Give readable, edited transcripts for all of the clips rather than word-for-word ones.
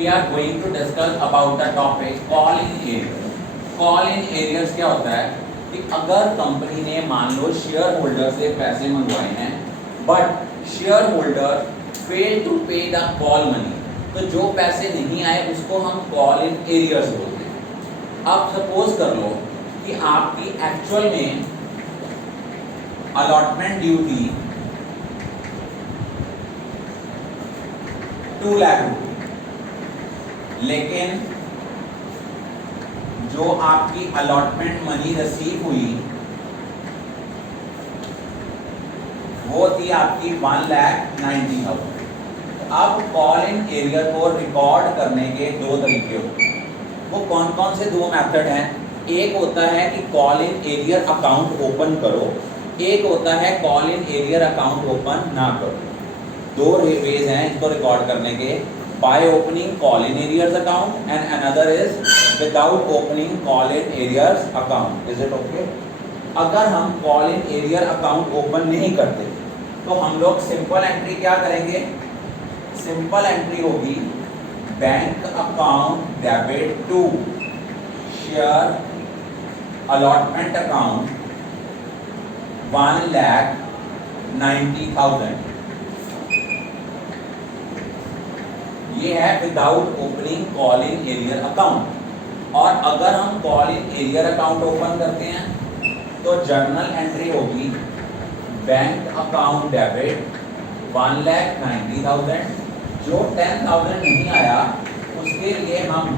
we are going to discuss about the topic call in arrears. Call in arrears क्या होता है कि अगर कंपनी ने मान लो शेयर होल्डर से पैसे मंगवाए हैं but shareholder fail to pay the call money, तो जो पैसे नहीं आए उसको हम कॉल इन एरियर्स बोलते हैं। अब सपोज कर लो कि आपकी एक्चुअल में अलॉटमेंट ड्यू थी 2 लाख रुपए, लेकिन जो आपकी अलॉटमेंट मनी रिसीव हुई वो थी आपकी 1,90,000। अब कॉल इन एरियर को रिकॉर्ड करने के दो तरीके होते हैं। वो कौन कौन से दो मेथड हैं? एक होता है कि call in arrear account open करो, एक होता है call in arrear account open ना करो। दो वेज हैं इसको रिकॉर्ड करने के, by opening call in arrears account and another is without opening call in arrears account. Is it okay? अगर हम call in arrear account open नहीं करते तो हम लोग सिंपल एंट्री क्या करेंगे? सिंपल एंट्री होगी bank account debit to share allotment account 1,90,000। ये है without opening call in arrear account. और अगर हम call in arrear account open करते हैं तो जर्नल एंट्री होगी बैंक अकाउंट डेबिट 1,90,000। जो 10,000 नहीं आया उसके लिए हम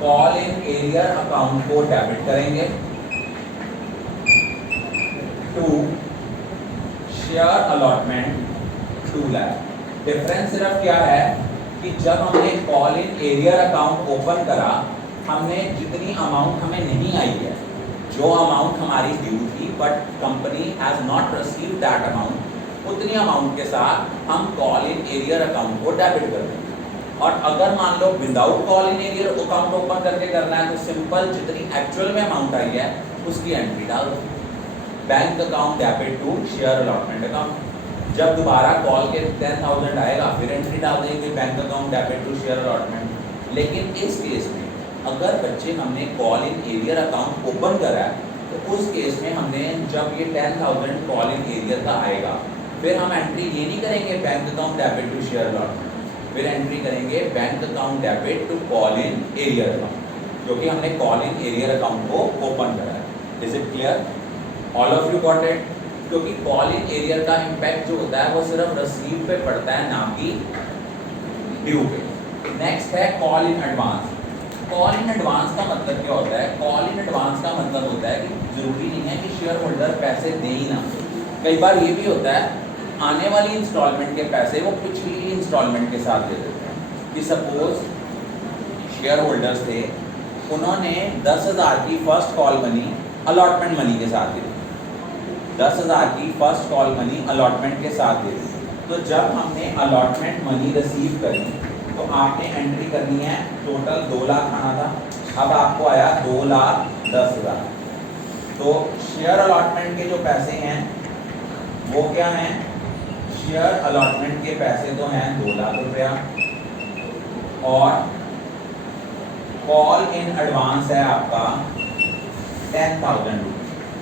कॉल इन एरियर अकाउंट को डेबिट करेंगे to share allotment 2 lakh. Difference सिर्फ क्या है कि जब हमने call in arrear account open करा, हमने जितनी अमाउंट हमें नहीं आई है, जो अमाउंट हमारी ड्यू थी but company has not received that amount, उतनी अमाउंट के साथ हम कॉल इन एरियर अकाउंट को डेबिट कर देंगे। और अगर मान लो without call in arrear account open करके करना है तो सिंपल जितनी एक्चुअल में अमाउंट आई है उसकी एंट्री डाल दो, bank account debit to share allotment account. जब दोबारा कॉल के 10,000 आएगा फिर एंट्री डाल देंगे bank account debit to share allotment. लेकिन इस केस में अगर बच्चे हमने call in arrear account open करा है तो उस केस में हमने जब ये 10,000 कॉल इन एरियर का आएगा फिर हम एंट्री ये नहीं करेंगे bank account debit to share allotment, फिर एंट्री करेंगे bank account debit to call in arrear account, क्योंकि हमने कॉल इन एरियर अकाउंट को ओपन करा है। Is it clear? All of you got it? क्योंकि कॉल इन एरियर का impact जो होता है वो सिर्फ रिसीव पे पड़ता है ना कि ड्यू पे। नेक्स्ट है call in advance. Call in advance का मतलब क्या होता है? कॉल इन एडवांस का मतलब होता है कि जरूरी नहीं है कि शेयर होल्डर पैसे दे ही ना, कई बार ये भी होता है आने वाली इंस्टॉलमेंट के पैसे वो पिछली इंस्टॉलमेंट के साथ दे देते हैं। कि सपोज शेयर होल्डर्स थे, उन्होंने 10,000 की first call money allotment money के साथ दे दी, 10,000 की फर्स्ट कॉल मनी अलॉटमेंट के साथ दे दी। तो जब हमने अलॉटमेंट मनी रिसीव करी तो आपने एंट्री करनी है, टोटल 2 लाख आना था, अब आपको आया 2,10,000। तो शेयर अलॉटमेंट के जो पैसे हैं वो क्या हैं? शेयर अलॉटमेंट के पैसे तो हैं 2 लाख रुपया और कॉल इन एडवांस है आपका 10,000 रुपये।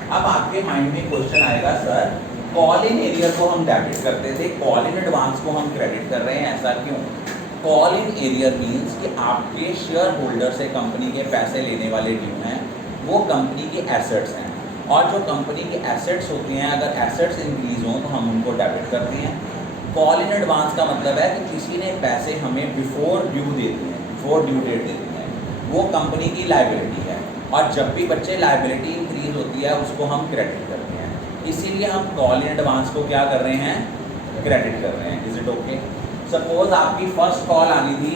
अब आपके माइंड में क्वेश्चन आएगा, सर कॉल इन एरियर को हम डेबिट करते थे, कॉल इन एडवांस को हम क्रेडिट कर रहे हैं, ऐसा क्यों? कॉल इन एरियर मीन्स कि आपके शेयर होल्डर से कंपनी के पैसे लेने वाले ड्यू हैं, वो कंपनी के एसेट्स हैं, और जो कंपनी के एसेट्स होते हैं अगर एसेट्स इंक्रीज हों तो हम उनको डेबिट करते हैं। कॉल इन एडवांस का मतलब है कि किसी ने पैसे हमें बिफोर ड्यू देते हैं, बिफोर ड्यू डेट देते हैं, वो कंपनी की लायबिलिटी है, और जब भी बच्चे लायबिलिटी इंक्रीज होती है उसको हम क्रेडिट करते हैं। इसीलिए हम कॉल इन एडवांस को क्या कर रहे हैं? क्रेडिट कर रहे हैं। Is it okay? सपोज आपकी फर्स्ट कॉल आनी थी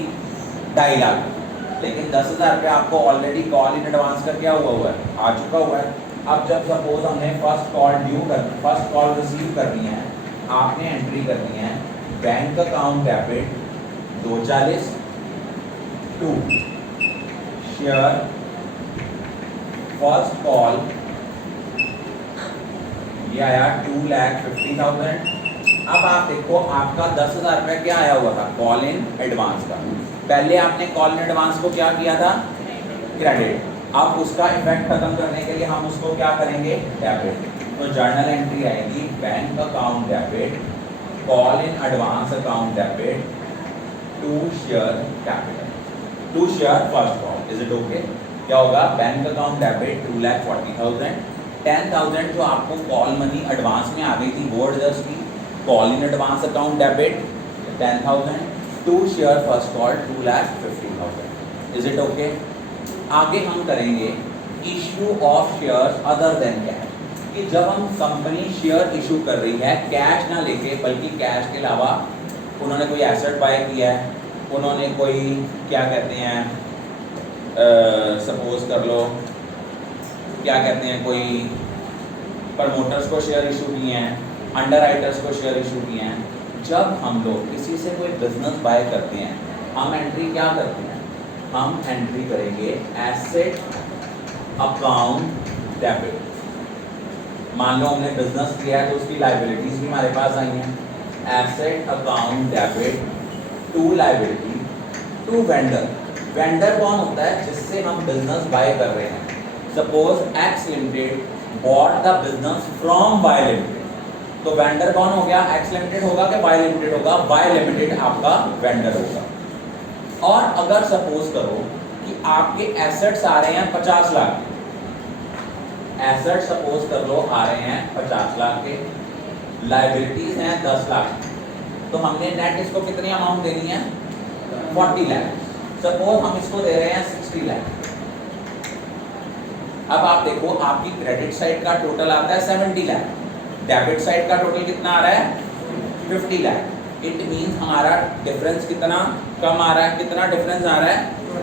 2.5 लाख, लेकिन 10,000 रुपये आपको ऑलरेडी कॉल इन एडवांस का क्या हुआ है? आ चुका हुआ है। अब जब सपोज हमने फर्स्ट कॉल रिसीव करनी है, आपने एंट्री करनी है bank account debit 240 to share first call, ये आया 2,50,000। अब आप देखो आपका 10,000 रुपये क्या आया हुआ था? कॉल इन एडवांस का। पहले आपने कॉल इन एडवांस को क्या किया था, क्रेडिट। अब उसका इफेक्ट खत्म करने के लिए हम उसको क्या करेंगे, डेबिट। तो जर्नल एंट्री आएगी bank account debit, call in advance account debit to share capital, to share first call. Is it okay? क्या होगा, बैंक अकाउंट डेबिट 2,40,000, 10,000 जो आपको कॉल मनी एडवांस में आ गई थी वो एडजस्ट की, call in advance account debit 10,000, to share first call 2,50,000। Is it okay? आगे हम करेंगे issue of shares other than cash, कि जब हम कंपनी शेयर इशू कर रही है कैश ना लेके बल्कि कैश के अलावा उन्होंने कोई एसेट बाय किया है, उन्होंने कोई क्या कहते हैं, सपोज कर लो क्या कहते हैं, कोई प्रमोटर्स को शेयर इशू किए हैं, अंडर राइटर्स को शेयर इशू किए हैं। जब हम लोग किसी से कोई बिजनेस बाय करते हैं हम एंट्री क्या करते हैं, हम एंट्री करेंगे एसेट अकाउंट डेबिट। मान लो हमने बिजनेस किया है तो उसकी लायबिलिटीज भी हमारे पास आई हैं, asset account debit to liability to vendor. Vendor कौन होता है, जिससे हम बिजनेस बाय कर रहे हैं। Suppose X limited bought the business from Y limited, तो वेंडर कौन हो गया, एक्स लिमिटेड होगा कि वाई लिमिटेड होगा, वाई लिमिटेड आपका वेंडर होगा। और अगर सपोज करो कि आपके एसेट्स आ रहे हैं 50 लाख के, एसेट सपोज कर लो आ रहे हैं 50 लाख के, लायबिलिटीज हैं 10 लाख, तो हमने नेट इसको कितनी अमाउंट देनी है, 40 लाख। सपोज हम इसको दे रहे हैं 60 लाख। अब आप देखो आपकी क्रेडिट साइड का टोटल आता है 70 लाख, डेबिट साइड का टोटल कितना आ रहा है 50 लाख। इट मींस हमारा डिफरेंस कितना कम आ रहा है, कितना डिफरेंस आ रहा है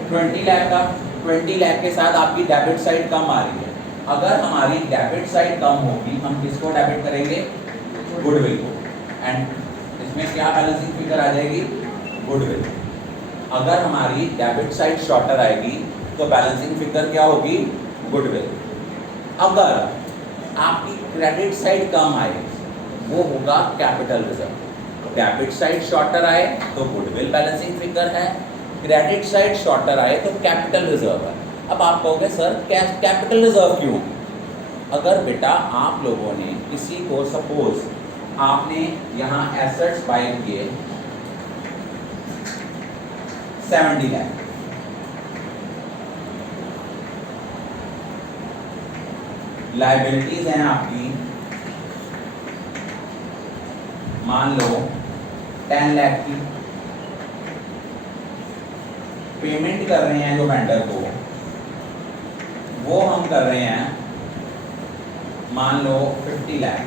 20 लाख का। 20 लाख के साथ आपकी डेबिट साइड कम आ रही है। अगर हमारी डेबिट साइड कम होगी हम किसको डेबिट करेंगे, गुडविल को, एंड इसमें क्या बैलेंसिंग फिगर आ जाएगी, गुडविल। अगर हमारी डेबिट साइड शॉर्टर आएगी तो बैलेंसिंग फिगर क्या होगी, गुडविल। अगर आपकी क्रेडिट साइड कम आए वो होगा capital reserve. Debit side shorter आए तो गुडविल बैलेंसिंग फिगर है, क्रेडिट साइड शॉर्टर आए तो कैपिटल रिजर्व है। अब आप कहोगे सर कैपिटल रिजर्व क्यों? अगर बेटा आप लोगों ने किसी को सपोज आपने यहाँ एसेट्स बाय किए 70 लाख, लायबिलिटीज हैं आपकी मान लो 10 लाख की, पेमेंट कर रहे हैं जो वेंडर को वो हम कर रहे हैं मान लो 50 लाख।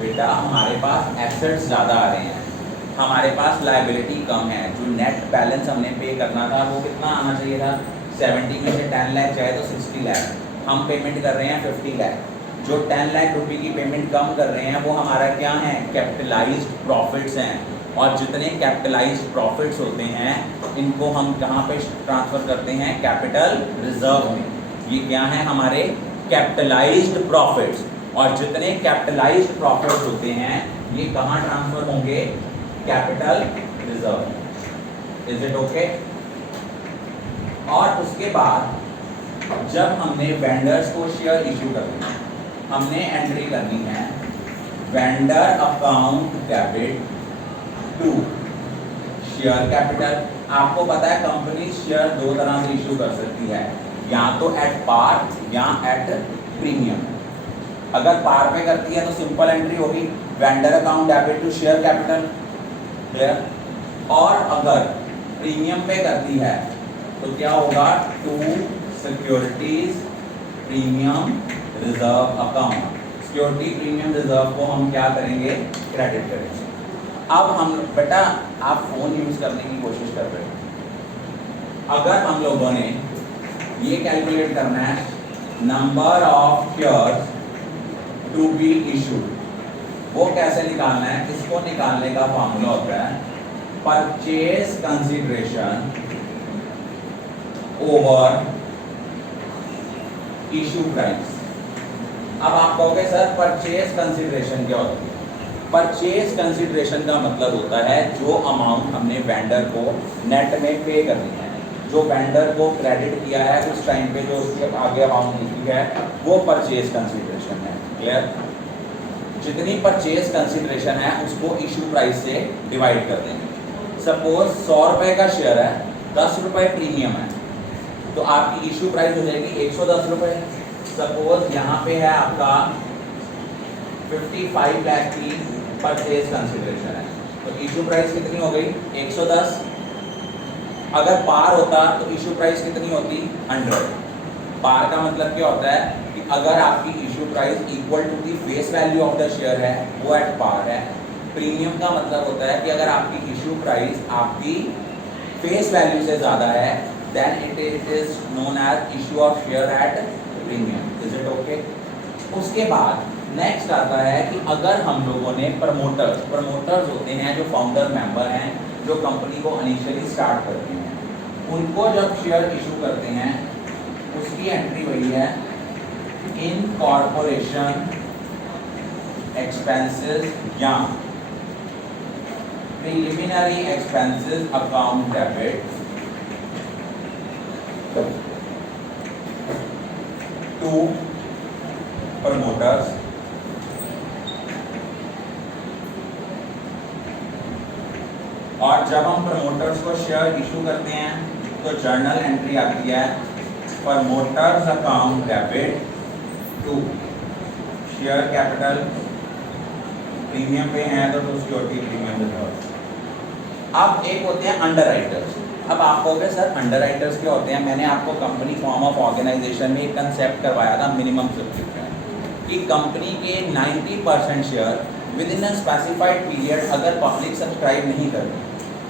बेटा हमारे पास एसेट्स ज़्यादा आ रहे हैं, हमारे पास लायबिलिटी कम है, जो नेट बैलेंस हमने पे करना था वो कितना आना चाहिए था, 70 में से 10 लाख जाए तो 60 लाख, हम पेमेंट कर रहे हैं 50 लाख। जो 10 लाख रुपए की पेमेंट कम कर रहे हैं वो हमारा क्या है, कैपिटलाइज्ड प्रॉफिट्स हैं। और जितने कैपिटलाइज्ड प्रॉफिट्स होते हैं इनको हम कहाँ पे ट्रांसफ़र करते हैं, कैपिटल रिजर्व में। ये क्या है हमारे कैपिटलाइज्ड प्रॉफिट्स, और जितने कैपिटलाइज्ड प्रॉफिट्स होते हैं ये कहाँ ट्रांसफ़र होंगे, capital reserve. Is it okay? और उसके बाद जब हमने वेंडर्स को शेयर इशू करना है हमने एंट्री करनी है vendor account debit to share capital. आपको पता है कंपनी शेयर दो तरह से इशू कर सकती है, या तो एट पार या एट प्रीमियम। अगर पार पे करती है तो सिंपल एंट्री होगी vendor account debit to share capital, clear. और अगर प्रीमियम पे करती है तो क्या होगा, to securities premium reserve account. Security premium reserve को हम क्या करेंगे, क्रेडिट करेंगे। अब हम बेटा आप फोन यूज करने की कोशिश कर रहे हो, अगर हम लोगों ने ये कैलकुलेट करना है number of shares to be issued, वो कैसे निकालना है, इसको निकालने का फॉर्मूला होता है purchase consideration over issue price. अब आप कहोगे सर परचेज कंसीडरेशन क्या होती है, परचेज कंसिडरेशन का मतलब होता है जो अमाउंट हमने वेंडर को नेट में पे करनी है, जो वेंडर को क्रेडिट किया है उस टाइम पे जो उसके आगे अमाउंट लिखी है वो परचेज कंसिडरेशन है। क्लियर? जितनी परचेज कंसिडरेशन है उसको इशू प्राइस से डिवाइड कर देंगे। सपोज 100 रुपये का शेयर है, 10 रुपये प्रीमियम है, तो आपकी इशू प्राइस हो जाएगी 110 रुपये। सपोज यहाँ पे है आपका 55 लाख की परचेज कंसिडरेशन है, तो इशू प्राइस कितनी हो गई 110। अगर पार होता तो इशू प्राइस कितनी होती 100। पार का मतलब क्या होता है कि अगर आपकी issue price equal to the face value of the share है वो एट पार है। प्रीमियम का मतलब होता है कि अगर आपकी इशू प्राइस आपकी फेस वैल्यू से ज़्यादा है then it is known as issue of share at premium. Is it okay? उसके बाद नेक्स्ट आता है कि अगर हम लोगों ने प्रमोटर्स होते हैं जो फाउंडर मेंबर हैं जो कंपनी को इनिशियली स्टार्ट करते हैं, उनको जब शेयर इशू करते हैं उसकी एंट्री वही है इन कॉर्पोरेशन एक्सपेंसेस या preliminary expenses account debit to promoters और जब हम प्रमोटर्स को शेयर इशू करते हैं तो जर्नल एंट्री आती है promoters account debit to share capital, premium पे हैं तो सिक्योरिटी प्रीमियम रिजर्व। अब एक होते हैं अंडरराइटर्स। अब आप कहोगे सर अंडरराइटर्स क्या होते हैं? मैंने आपको कंपनी फॉर्म ऑफ ऑर्गेनाइजेशन में एक कंसेप्ट करवाया था मिनिमम सब्सक्रिप्शन, कि कंपनी के 90% share with in a specified period अगर पब्लिक सब्सक्राइब नहीं करती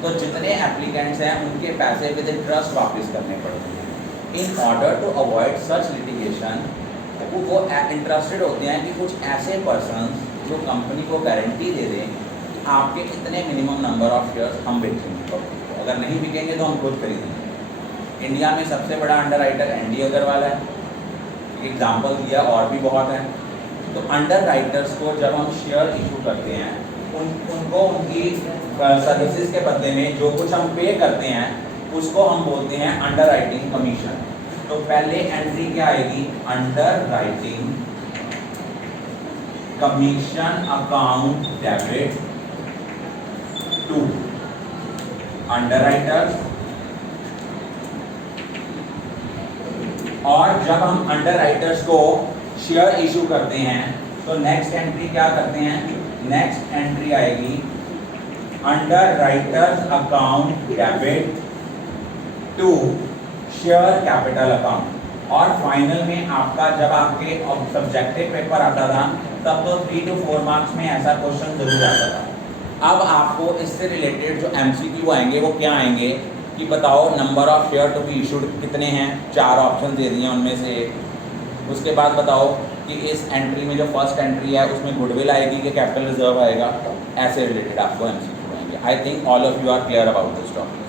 तो जितने एप्लीकेंट्स हैं उनके पैसे विद इन ट्रस्ट वापस करने पड़ते हैं। In order to avoid such litigation वो इंटरेस्टेड होते हैं कि कुछ ऐसे पर्सन जो कंपनी को गारंटी दे दें कि आपके इतने मिनिमम नंबर ऑफ शेयर्स हम बेचेंगे, अगर नहीं बिकेंगे तो हम खुद खरीदेंगे। इंडिया में सबसे बड़ा अंडरराइटर एनडी अग्रवाल है, एग्जाम्पल दिया और भी बहुत हैं। तो अंडरराइटर्स को जब हम शेयर इशू करते हैं उनको उनकी सर्विसेज के बदले में जो कुछ हम पे करते हैं उसको हम बोलते हैं अंडरराइटिंग कमीशन। तो पहले एंट्री क्या आएगी? Underwriting commission account debit to underwriters. और जब हम अंडरराइटर्स को शेयर इशू करते हैं तो नेक्स्ट एंट्री क्या करते हैं? नेक्स्ट एंट्री आएगी underwriters account debit to share capital account. और फाइनल में आपका जब आपके सब्जेक्टिव पेपर आता था तब तो 3 to 4 मार्क्स में ऐसा क्वेश्चन जरूर आता था। अब आपको इससे रिलेटेड जो एमसीक्यू आएंगे वो क्या आएंगे कि बताओ number of share to be issued कितने हैं, 4 ऑप्शन दे दिए उनमें से एक। उसके बाद बताओ कि इस एंट्री में जो फर्स्ट एंट्री है उसमें गुडविल आएगी कि कैपिटल रिजर्व आएगा, ऐसे रिलेटेड आपको एमसीक्यू आएंगे। I think all of you are clear about this topic.